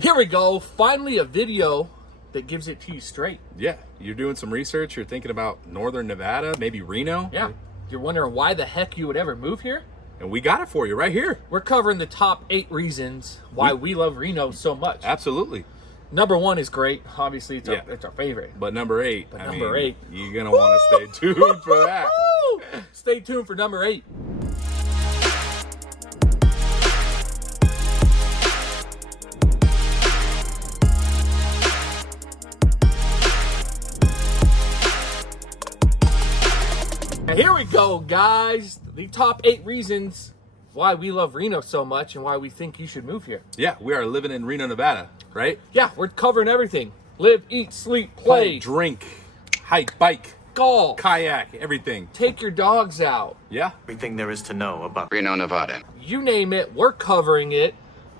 Here we go. Finally, a video that gives it to you straight. Yeah, you're doing some research. You're thinking about Northern Nevada, maybe Reno. Yeah. You're wondering why the heck you would ever move here? And we got it for you right here. We're covering the top 8 reasons why we love Reno so much. Absolutely. Number 1 is great. Obviously, it's our favorite. But number 8, number 8. You're going to want to stay tuned for that. Stay tuned for number 8. Here we go, guys. The top 8 reasons why we love Reno so much and why we think you should move here. Yeah, we are living in Reno, Nevada, right? Yeah, we're covering everything. Live, eat, sleep, play. Drink, hike, bike, golf, kayak, everything. Take your dogs out. Yeah. Everything there is to know about Reno, Nevada. You name it, we're covering it.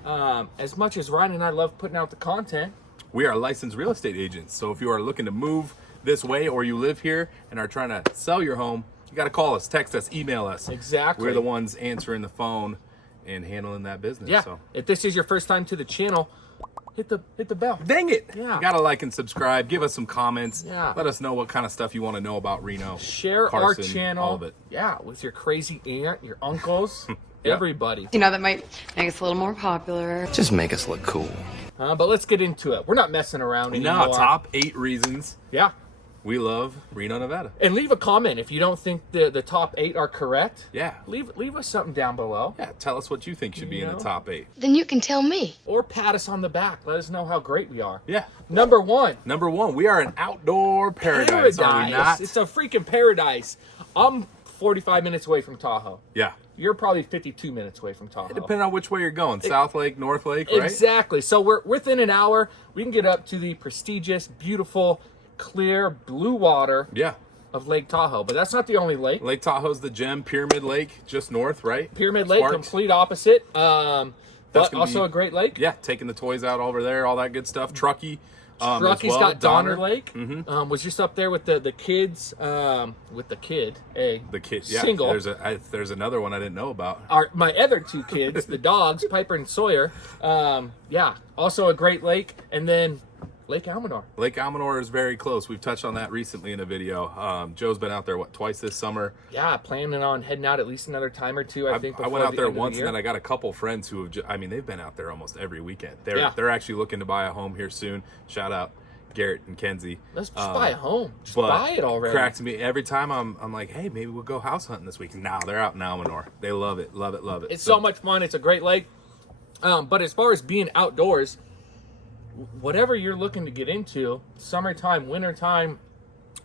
As much as Ryan and I love putting out the content. We are licensed real estate agents. So if you are looking to move this way or you live here and are trying to sell your home, you got to call us, text us, email us. Exactly. We're the ones answering the phone and handling that business. Yeah. So. If this is your first time to the channel, hit the bell. Dang it. Yeah. You got to like and subscribe. Give us some comments. Yeah. Let us know what kind of stuff you want to know about Reno. Share Carson, our channel. all of it. Yeah, with your crazy aunt, your uncles, Yeah. everybody. You know, that might make us a little more popular. Just make us look cool. But let's get into it. We're not messing around anymore. No, top 8 reasons Yeah. we love Reno, Nevada. And leave a comment if you don't think the top 8 are correct. Yeah. Leave us something down below. Yeah, tell us what you think should be in the top 8. Then you can tell me. Or pat us on the back. Let us know how great we are. Yeah. Number 1. Number 1, we are an outdoor paradise. Are we not? It's a freaking paradise. I'm 45 minutes away from Tahoe. Yeah. You're probably 52 minutes away from Tahoe. Depending on which way you're going. South Lake, North Lake, right? Exactly. So we're within an hour. We can get up to the prestigious, beautiful, clear blue water Yeah. of Lake Tahoe. But that's not the only lake. Lake Tahoe's the gem. Pyramid Lake, just north, right? Pyramid Lake, Sparks. complete opposite. That's But gonna also be- a great lake. Yeah, taking the toys out over there, all that good stuff. Truckee. As Truckee's well. got Donner Lake. Mm-hmm. Was just up there with the kids, with the kid, The kids, yeah. single. There's another one I didn't know about. My other 2 kids, the dogs, Piper and Sawyer. Yeah, also a great lake. And then Lake Almanor. Lake Almanor is very close. We've touched on that recently in a video. Joe's been out there, twice this summer? Yeah, planning on heading out at least another time or 2, I think. I went out there once, the and then I got a couple friends who have they've been out there almost every weekend. They're Yeah. they're actually looking to buy a home here soon. Shout out Garrett and Kenzie. Let's just buy a home. Just But buy it already. cracks me every time. I'm like, hey, maybe we'll go house hunting this week. Nah, they're out in Almanor. They love it, love it, love it. It's so much fun. It's a great lake. But as far as being outdoors, whatever you're looking to get into, summertime, wintertime,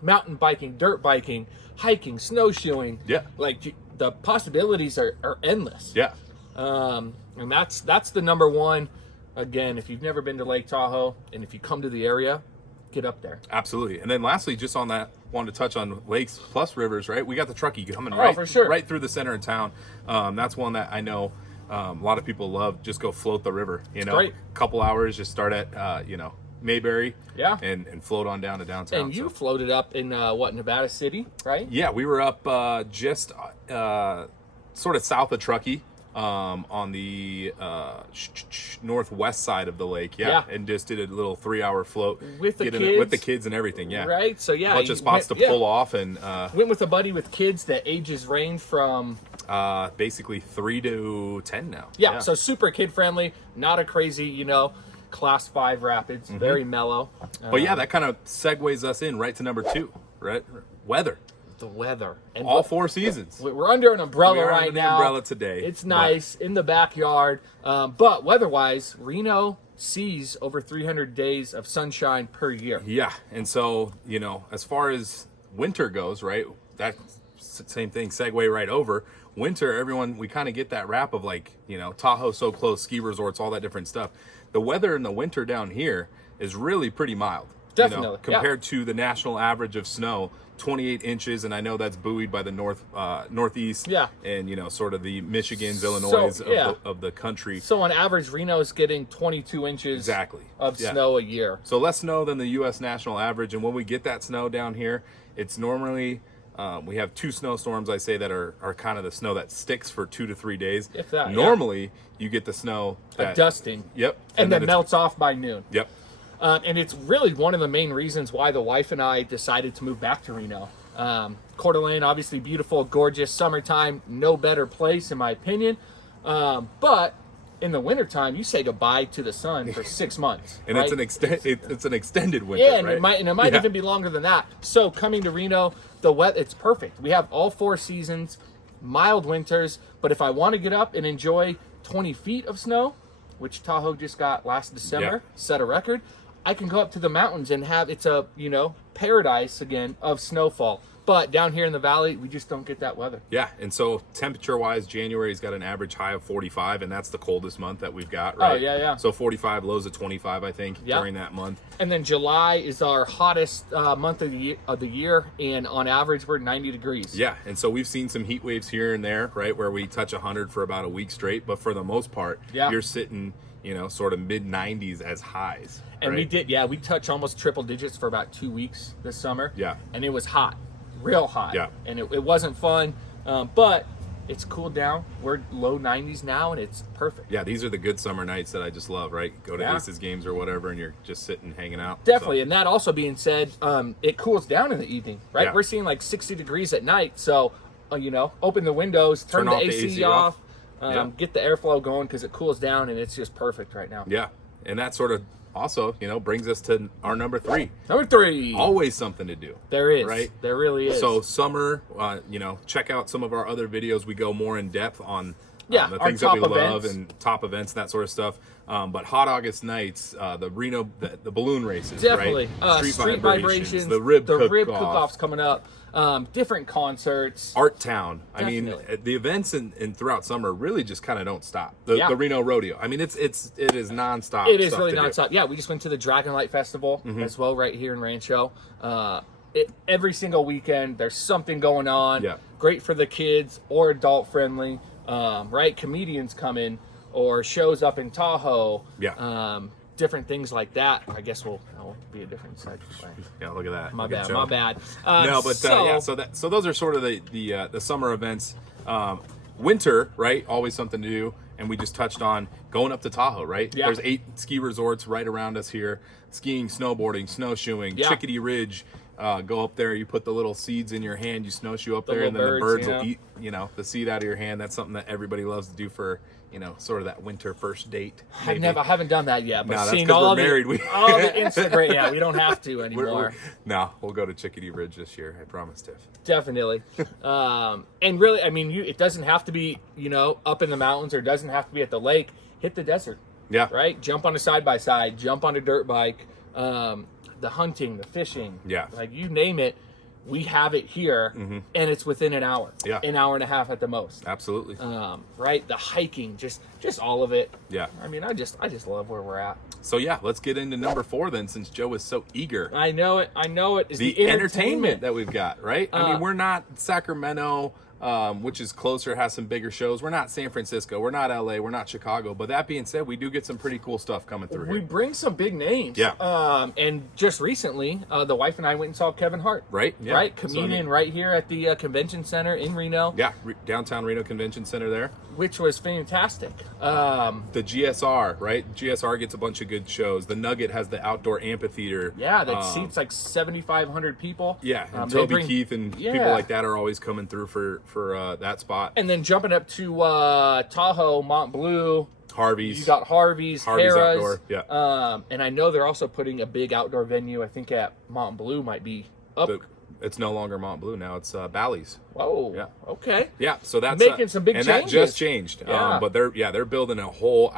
mountain biking, dirt biking, hiking, snowshoeing. Yeah. Like the possibilities are endless. Yeah. And that's the number 1. Again, if you've never been to Lake Tahoe and if you come to the area, get up there. Absolutely. And then lastly, just on that, wanted to touch on lakes plus rivers, right? We got the Truckee coming for sure. right through the center of town. That's one that I know a lot of people love. Just go float the river, great. Couple hours, just start at, Mayberry. Yeah. And float on down to downtown. And you floated up in, Nevada City, right? Yeah, we were up just sort of south of Truckee. On the northwest side of the lake, Yeah. and just did a little 3-hour float With the with the kids. kids and everything, yeah. Right? So, yeah. Bunch of spots to pull off, and Went with a buddy with kids that ages range from basically 3 to 10 now. yeah, so super kid friendly, not a crazy, class 5 rapids, very mellow. But yeah, that kind of segues us in right to number 2, right? Weather, The weather and all 4 seasons. we're under an umbrella We are right under the now. umbrella today, It's but- nice in the backyard, but weather-wise, Reno sees over 300 days of sunshine per year. Yeah, and so as far as winter goes, right? That same thing. Segue right over winter. Everyone, we kind of get that rap of like Tahoe so close, ski resorts, all that different stuff. The weather in the winter down here is really pretty mild. Definitely, compared to the national average of snow, 28 inches, and I know that's buoyed by the northeast, Yeah. and sort of the Michigans, Illinois of the country. So on average, Reno is getting 22 inches Exactly. of Yeah. snow a year. So less snow than the U.S. national average, and when we get that snow down here, it's normally We have 2 snowstorms, I say, that are kind of the snow that sticks for 2 to 3 days. If that, yeah. Normally, you get the snow A dusting. Yep. And then melts off by noon. Yep. And it's really one of the main reasons why the wife and I decided to move back to Reno. Coeur d'Alene, obviously beautiful, gorgeous, summertime, no better place in my opinion. But in the wintertime, you say goodbye to the sun for 6 months. And right? it's an extended winter, Yeah, and right? it might even be longer than that. So coming to Reno, the weather, it's perfect. We have all 4 seasons, mild winters, but if I want to get up and enjoy 20 feet of snow, which Tahoe just got last December, set a record, I can go up to the mountains and have, it's a, paradise again of snowfall. But down here in the valley, we just don't get that weather. Yeah, and so temperature-wise, January's got an average high of 45, and that's the coldest month that we've got, right? Oh, yeah. So 45, lows of 25, I think, during that month. And then July is our hottest month of the year, and on average, we're 90 degrees. Yeah, and so we've seen some heat waves here and there, right, where we touch 100 for about a week straight, but for the most part, you're sitting, sort of mid-90s as highs. And right? we touch almost triple digits for about 2 weeks this summer. Yeah. And it was hot. Real hot. Yeah. And it wasn't fun, but it's cooled down. We're low 90s now, and it's perfect. Yeah, these are the good summer nights that I just love, right? Go to Aces games or whatever, and you're just sitting, hanging out. Definitely. And that also being said, it cools down in the evening, right? Yeah. We're seeing like 60 degrees at night. So, open the windows, turn the AC off, get the airflow going because it cools down, and it's just perfect right now. Yeah. And that sort of also, brings us to our number 3. Number 3. Always something to do. There is. Right? There really is. So summer, check out some of our other videos. We go more in depth on the our things that we top love events. and top events, that sort of stuff. But hot August nights, the Reno, the balloon races, definitely. right? Street vibrations, the rib cook-offs coming up, different concerts. Art Town. Definitely. I mean, the events in throughout summer really just kind of don't stop. The Reno Rodeo. I mean, it is nonstop. It is really nonstop. Yeah, we just went to the Dragonlight Festival as well, right here in Rancho. Every single weekend, there's something going on. Yeah. Great for the kids or adult friendly. Right, comedians come in or shows up in Tahoe. Yeah. Different things like that. I guess will be a different section. Yeah, look at that. My Good bad. job. My bad. No, but so those are sort of the summer events. Winter, right? Always something to do. And we just touched on going up to Tahoe, right? Yeah. There's 8 ski resorts right around us here. Skiing, snowboarding, snowshoeing, Chickadee Ridge. Go up there, you put the little seeds in your hand, you snowshoe up there, and then the birds will eat, the seed out of your hand. That's something that everybody loves to do for, sort of that winter first date. Maybe. I haven't done that yet, but No, that's seeing 'cause all we're married. all the Instagram, we don't have to anymore. No, we'll go to Chickadee Ridge this year. I promise, Tiff. Definitely. And really, I mean, it doesn't have to be, up in the mountains or doesn't have to be at the lake. Hit the desert. Yeah. Right? Jump on a side-by-side, jump on a dirt bike, the hunting, the fishing. Yeah. Like you name it, we have it here, and it's within an hour. Yeah. An hour and a half at the most. Absolutely. Right? The hiking, just all of it. Yeah. I mean, I just love where we're at. So yeah, let's get into number 4 then, since Joe is so eager. I know it. Is the entertainment that we've got, right? I mean, we're not Sacramento, which is closer, has some bigger shows. We're not San Francisco. We're not LA. We're not Chicago. But that being said, we do get some pretty cool stuff coming through We here. bring some big names. Yeah. And just recently, the wife and I went and saw Kevin Hart. Right? Yeah. Right? Comedian right here at the convention center in Reno. Yeah, downtown Reno Convention Center there. Which was fantastic. The GSR, right? GSR gets a bunch of good shows. The Nugget has the outdoor amphitheater. Yeah, that seats like 7,500 people. Yeah, and Toby Keith and people like that are always coming through for that spot. And then jumping up to Tahoe, Mont Bleu. Harvey's. You got Harvey's Harrah's. Outdoor, yeah. And I know they're also putting a big outdoor venue. I think at Mont Bleu might be up. It's no longer Mont Bleu now. It's Bally's. Whoa. Yeah. Okay. Yeah. So that's making some big and changes. That just changed. Yeah. But they're building a whole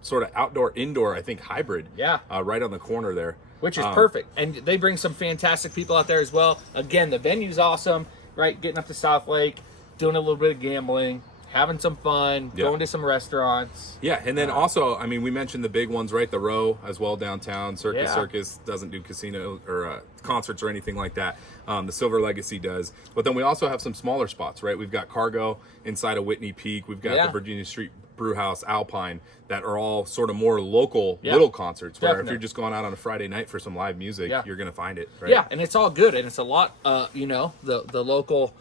sort of outdoor indoor, I think, hybrid. Yeah. Right on the corner there. Which is perfect. And they bring some fantastic people out there as well. Again, the venue's awesome. Right, getting up to South Lake, doing a little bit of gambling, having some fun, going to some restaurants. Yeah, and then also, I mean, we mentioned the big ones, right? The Row as well downtown. Circus doesn't do casino or concerts or anything like that. The Silver Legacy does. But then we also have some smaller spots, right? We've got Cargo inside of Whitney Peak. We've got the Virginia Street Brewhouse, Alpine, that are all sort of more local Yeah. little concerts. Where if Definitely. you're just going out on a Friday night for some live music, Yeah. you're gonna find it. Right? Yeah, and it's all good, and it's a lot. The local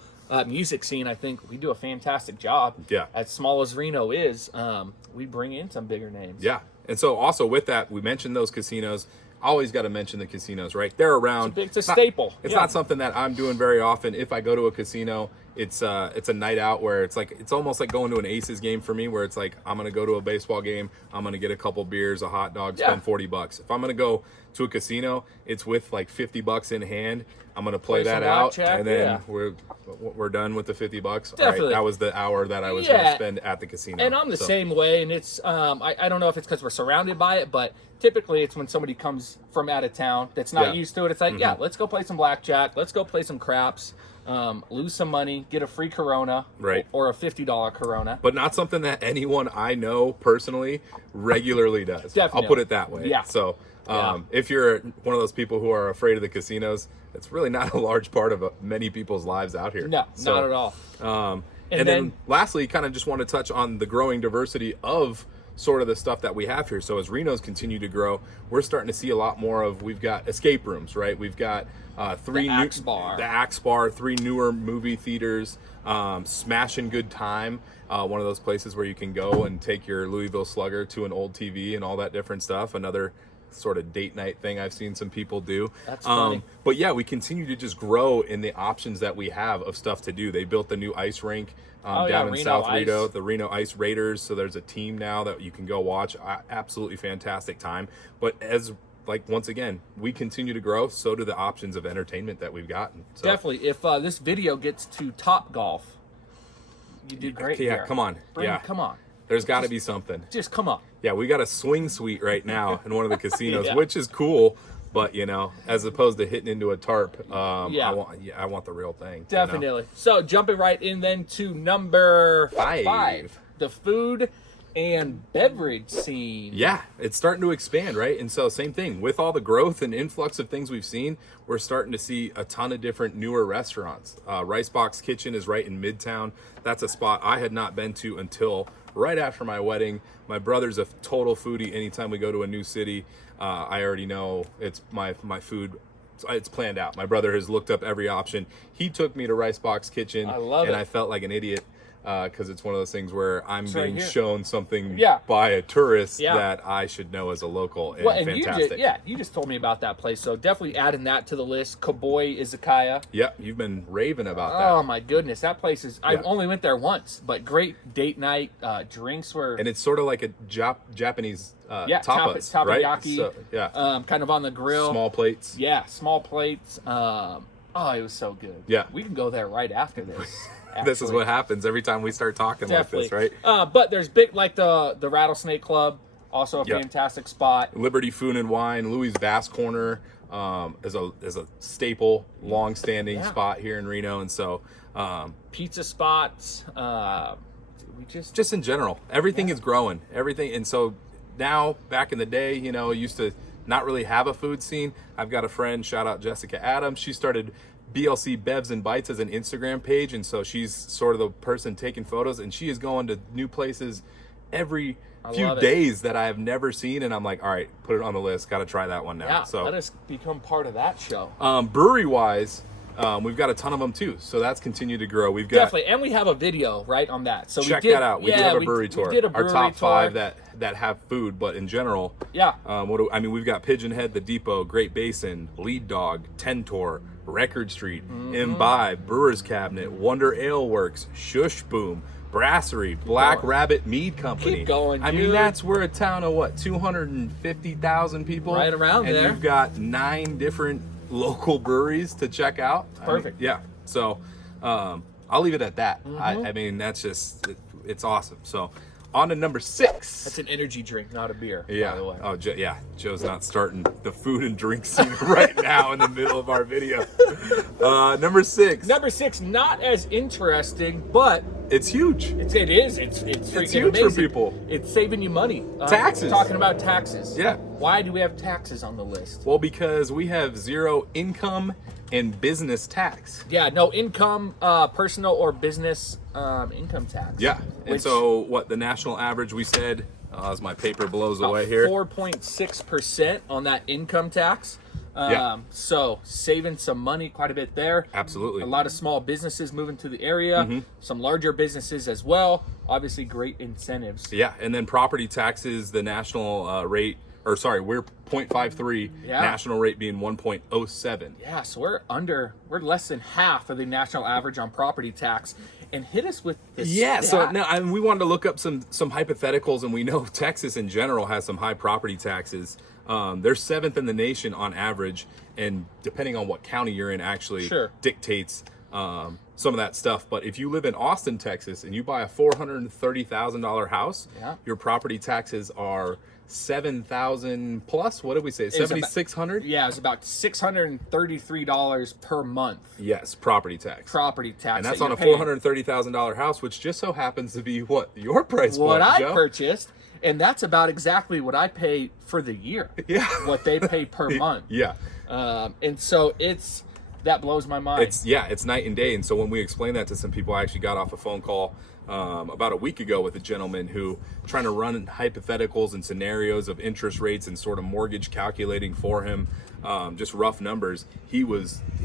music scene. I think we do a fantastic job. Yeah. As small as Reno is, we bring in some bigger names. Yeah. And so also with that, we mentioned those casinos. Always got to mention the casinos, right? They're around. It's a staple. It's Yeah. not something that I'm doing very often. If I go to a casino, it's a night out where it's almost like going to an Aces game for me, where it's like I'm gonna go to a baseball game, I'm gonna get a couple beers, a hot dog, Yeah. spend $40. If I'm gonna go to a casino, it's with like $50 in hand. I'm gonna play Play some that out, blackjack, and then yeah. we're done with the $50. All right, Definitely. that was the hour that I was Yeah. gonna spend at the casino. And I'm the So, same way, and it's I don't know if it's because we're surrounded by it, but typically it's when somebody comes from out of town that's not Yeah. used to it. It's like, yeah, let's go play some blackjack, let's go play some craps, lose some money, get a free Corona, Right. or a $50 Corona. But not something that anyone I know personally regularly does. Definitely. I'll put it that way. Yeah. So Yeah. if you're one of those people who are afraid of the casinos, it's really not a large part of many people's lives out here. No, So, not at all. And then lastly, kind of just want to touch on the growing diversity of sort of the stuff that we have here. So as Reno's continue to grow, we're starting to see a lot more of, we've got escape rooms, right? We've got three The new, Axe Bar. the Axe Bar, 3 newer movie theaters, Smashin' Good Time, one of those places where you can go and take your Louisville Slugger to an old TV and all that different stuff. Another sort of date night thing I've seen some people do. That's funny. But yeah, we continue to just grow in the options that we have of stuff to do. They built the new ice rink down in Reno South Ice. Reno, the Reno Ice Raiders. So there's a team now that you can go watch. Absolutely fantastic time. But once again, we continue to grow, so do the options of entertainment that we've gotten. So, Definitely. If this video gets to Top Golf, you did great. yeah, here. come on. Yeah. Come on. There's got to be something. Just come on. Yeah, we got a swing suite right now in one of the casinos, Yeah. which is cool. But as opposed to hitting into a tarp, Yeah. I want the real thing. Definitely. So jumping right in then to number 5, the food and beverage scene. Yeah, it's starting to expand, right? And so same thing with all the growth and influx of things we've seen, we're starting to see a ton of different newer restaurants. Rice Box Kitchen is right in Midtown. That's a spot I had not been to until right after my wedding. My brother's a total foodie. Anytime we go to a new city, I already know it's my food. It's planned out. My brother has looked up every option. He took me to Rice Box Kitchen, I love and it. I felt like an idiot because it's one of those things where I'm right being here. shown something Yeah. by a tourist Yeah. that I should know as a local, and Well, and fantastic. you just told me about that place, so definitely adding that to the list. Cowboy Izakaya. Yep, you've been raving about that. Oh my goodness, that place is. I Yeah. only went there once, but great date night. Drinks were And it's sort of like a Japanese tapas, right? takoyaki. So, yeah, kind of on the grill. small plates. Yeah, small plates. It was so good. Yeah. we can go there right after this. This is actually. what happens every time we start talking Definitely. like this, right? But there's big like the Rattlesnake Club, also a Yep. fantastic spot. Liberty Food and Wine, Louis Bass Corner is a staple, long-standing Yeah. spot here in Reno, and so Pizza spots. We just in general, everything is growing. Everything, and so now, back in the day, used to not really have a food scene. I've got a friend, shout out Jessica Adams. She started BLC Bevs and Bites as an Instagram page, and so she's sort of the person taking photos, and she is going to new places every few love it. days that I have never seen, and I'm like, all right, put it on the list. Got to try that one now. Yeah, So let us become part of that show. brewery wise, we've got a ton of them too, so that's continued to grow. We've got Definitely, and we have a video right on that. So check we did, that out. We yeah, did have a we- brewery we tour. did a Our brewery top tour. 5 that have food, but in general, Yeah. We've got Pigeon Head, The Depot, Great Basin, Lead Dog, Tentor, Record Street, Mm-hmm. Imbibe, Brewer's Cabinet, Wonder Ale Works, Shush Boom, Brasserie, Black going. Rabbit Mead Company. Keep going, I mean, dude. we're a town of what, 250,000 people? Right around and there. you've got 9 different local breweries to check out. Perfect. Yeah. So I'll leave it at that. Mm-hmm. I mean, that's just, it's awesome. So on to number 6. That's an energy drink, not a beer. Yeah. By the way. Oh, yeah. Joe's not starting the food and drink scene right now in the middle of our video. Number 6. Number 6, not as interesting, but It's huge. It is. It's freaking huge amazing. for people. It's saving you money. Taxes. Talking about taxes. Yeah. Why do we have taxes on the list? Well, because we have zero income and business tax. Yeah, no income, personal or business income tax. Yeah. And so what the national average we said, as my paper blows away here. 4.6% on that income tax. Yeah. So saving some money quite a bit there. Absolutely. A lot of small businesses moving to the area, some larger businesses as well. Obviously, great incentives. Yeah, and then property taxes, the national rate, or sorry, we're 0.53, national rate being 1.07. Yeah, so we're less than half of the national average on property tax. And hit us with this. Yeah, stat. so now we wanted to look up some hypotheticals, and we know Texas in general has some high property taxes. They're 7th in the nation on average, and depending on what county you're in, actually dictates some of that stuff. But if you live in Austin, Texas, and you buy a $430,000 house, your property taxes are $7,000 plus. What did we say? $7,600? Yeah, it's about $633 per month. Yes, property tax. Property tax, and that's on a $430,000 house, which just so happens to be what your price what point, I Joe? purchased, and that's about exactly what I pay for the year. Yeah, what they pay per month. Yeah, and so that blows my mind. It's night and day. And so when we explained that to some people, I actually got off a phone call about a week ago with a gentleman who trying to run hypotheticals and scenarios of interest rates and sort of mortgage calculating for him, just rough numbers. He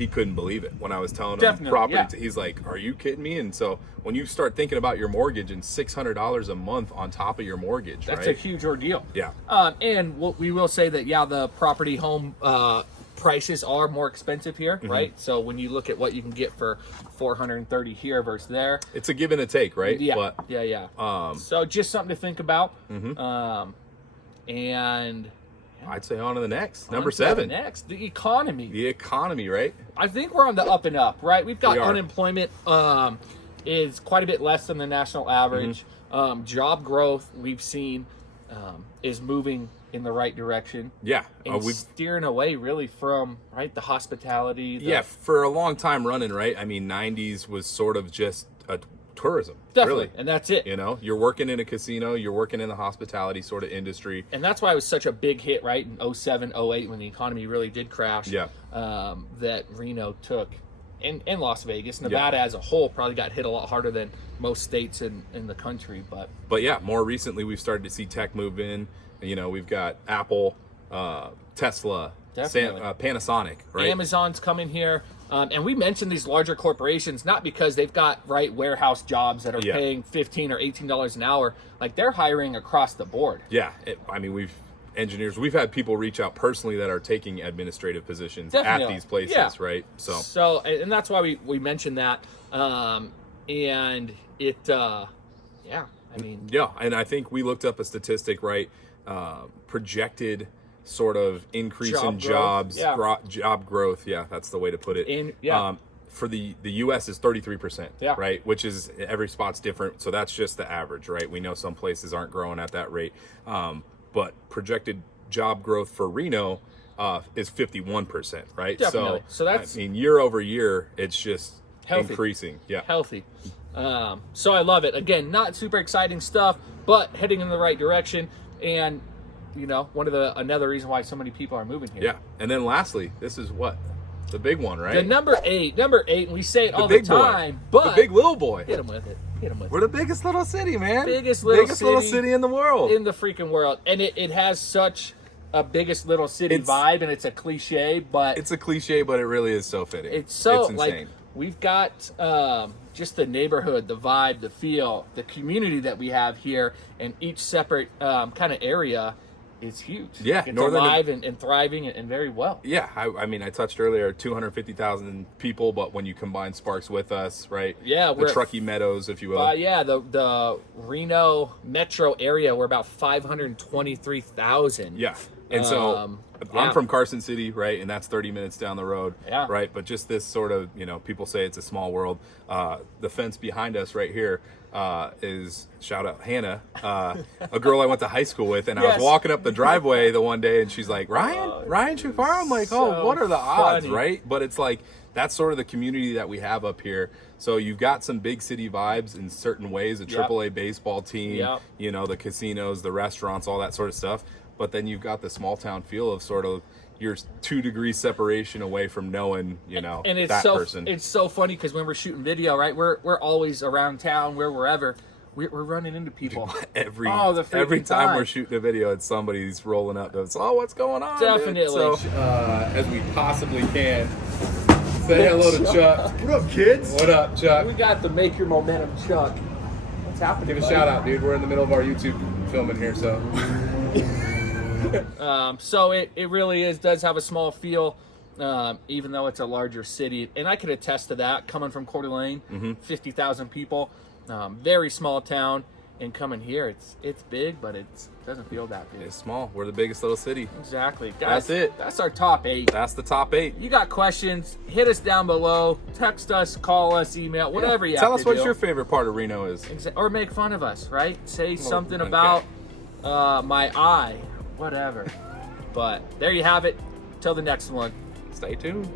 couldn't believe it when I was telling him property. He's like, "Are you kidding me?" And so when you start thinking about your mortgage and $600 a month on top of your mortgage, that's a huge ordeal. Yeah. And we will say that the property home prices are more expensive here, right? So when you look at what you can get for $430 here versus there, it's a give and a take, right? Yeah, but, so just something to think about. And I'd say on to the next, number 7. The economy. The economy, right? I think we're on the up and up, right? We've got unemployment is quite a bit less than the national average. Job growth we've seen is moving in the right direction. Yeah. And steering away really from, the hospitality. For a long time running, right? I mean, 90s was sort of just a tourism. Definitely. Really. And that's it. You're working in a casino, you're working in the hospitality sort of industry. And that's why it was such a big hit, right? In 07, 08, when the economy really did crash. Yeah. That Reno took. And Las Vegas. Nevada as a whole probably got hit a lot harder than most states in the country. But yeah, more recently we've started to see tech move in. We've got Apple, Tesla, Panasonic, right? Amazon's coming here. And we mentioned these larger corporations, not because they've got warehouse jobs that are paying $15 or $18 an hour. Like, they're hiring across the board. Yeah. We've had people reach out personally that are taking administrative positions at these places, right? So, and that's why we mentioned that. And it, and I think we looked up a statistic, right? Projected sort of increase in jobs, job growth. Yeah, that's the way to put it. For the U.S. is 33%, right? Which is, every spot's different. So that's just the average, right? We know some places aren't growing at that rate. But projected job growth for Reno is 51%, right? Definitely. So that's, year over year, it's just increasing. Yeah. Healthy. So I love it. Again, not super exciting stuff, but heading in the right direction. And, another reason why so many people are moving here. Yeah. And then lastly, this is what? The big one, right? The number eight, and we say it all the time, but the big little boy. Hit him with it. We're the biggest little city, man. Biggest little city in the world. In the freaking world. And it has such a biggest little city vibe, and it's a cliche, but... It's a cliche, but it really is so fitting. It's insane. We've got just the neighborhood, the vibe, the feel, the community that we have here, and each separate kind of area is huge. Yeah. It's alive and thriving and very well. Yeah. I touched earlier 250,000 people, but when you combine Sparks with us, right? Yeah. The Truckee Meadows, if you will. The Reno metro area, we're about 523,000. Yeah. And so yeah. I'm from Carson City, right? And that's 30 minutes down the road, Yeah. right? But just this sort of, people say it's a small world. The fence behind us right here is, shout out Hannah, a girl I went to high school with. And I Yes. was walking up the driveway the one day and she's like, Ryan Shafar? I'm like, so what are the odds, funny. right? But it's like, that's sort of the community that we have up here. So you've got some big city vibes in certain ways, a AAA baseball team, Yep. the casinos, the restaurants, all that sort of stuff. But then you've got the small town feel of sort of you're 2 degrees separation away from knowing, And it's that so person. it's so funny because when we're shooting video, right, we're always around town, wherever we're running into people every the freaking time time. we're shooting a video, it's somebody's rolling up. It's what's going on? Definitely. Dude? So as we possibly can, say hello to Chuck. What up, kids? What up, Chuck? We got the Make Your Momentum Chuck. What's happening? Give a buddy? shout out, dude. We're in the middle of our YouTube filming here, so. So it really does have a small feel, even though it's a larger city. And I could attest to that coming from Coeur d'Alene, 50,000 people, very small town. And coming here, it's big, but it doesn't feel that big. It's small. We're the biggest little city. Exactly. Guys, That's it. That's our top 8. That's the top 8. You got questions, hit us down below, text us, call us, email, whatever you Tell have us to what do. your favorite part of Reno is. Or make fun of us, right? Say something okay. about my eye, whatever. But there you have it. Till the next one. Stay tuned.